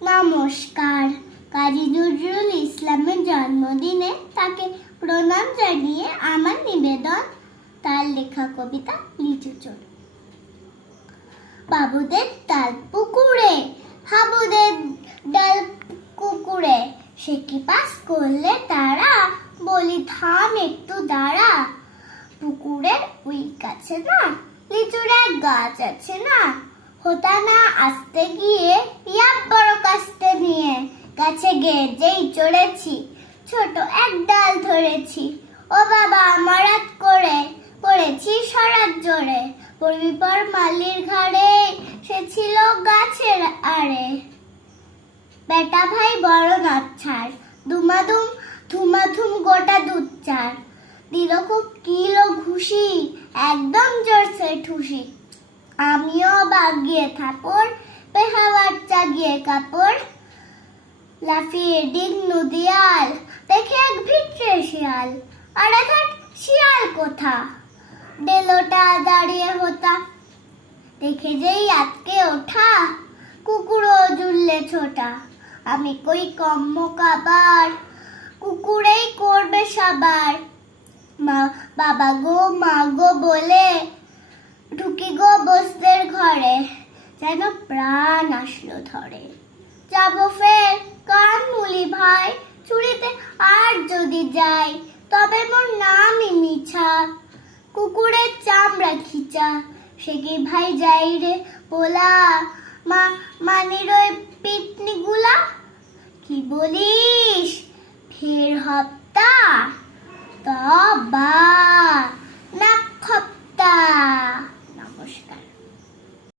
নমস্কার। কাজী নজরুল ইসলামের জন্মদিনে তাকে প্রণাম জানিয়ে আমার নিবেদন তার লেখা কবিতা লিচু চোর। বাবুদের তাল পুকুরে, হাবুদের ডাল কুকুরে, সে কি পাস করলে তারা, বলি থাম একটু দাঁড়া। পুকুরের ওই কাছে না লিচুর এক গাছ আছে না, হতা না আসতে গিয়ে বড় কাস্তে নিয়ে গাছে যেই চড়েছি, ছোট এক ডাল ধরেছি। ও বাবা মারাত করে পড়েছি সরাত জোরে, পড়বি পর মালির ঘাড়ে, সে ছিল গাছের আড়ে। বেটা ভাই বড় নাচ্ছার, দুমাদুম ধুমাধুম গোটা দুধ চার, দিল খুব কিলো ঘুষি, একদম জোরসে ঠুসি। আমিও বাগিয়ে থাপড়, পেহা বাচ্চা গিয়ে কাপড়, লাফিয়ে ডিগ নদিয়াল, দেখে এক ভিটরে শিয়াল। আরে ধ্যাৎ, শিয়াল কোথা, ডেলোটা দাঁড়িয়ে হতা, দেখে যেই আটকে ওঠা, কুকুরও জুড়লে ছোটা। আমি কই কম্ম কাবার, কুকুরেই করবে সাবার। মা বাবা গো মা গো বলে ঢুকি গো বসদের ঘরে, যেন প্রাণ আসলো ধরে। যাবো ফের কান মুলি ভাই, চুরিতে আর যদি যাই, তবে মোর নামই মিছা, কুকুরের চামড়া খিচা। সে কি ভাই যাই রে পোলা, মানির ওই পিটনি গুলা। কি বলিস ফের হপ্তা, তবা না খপ্তা। নমস্কার।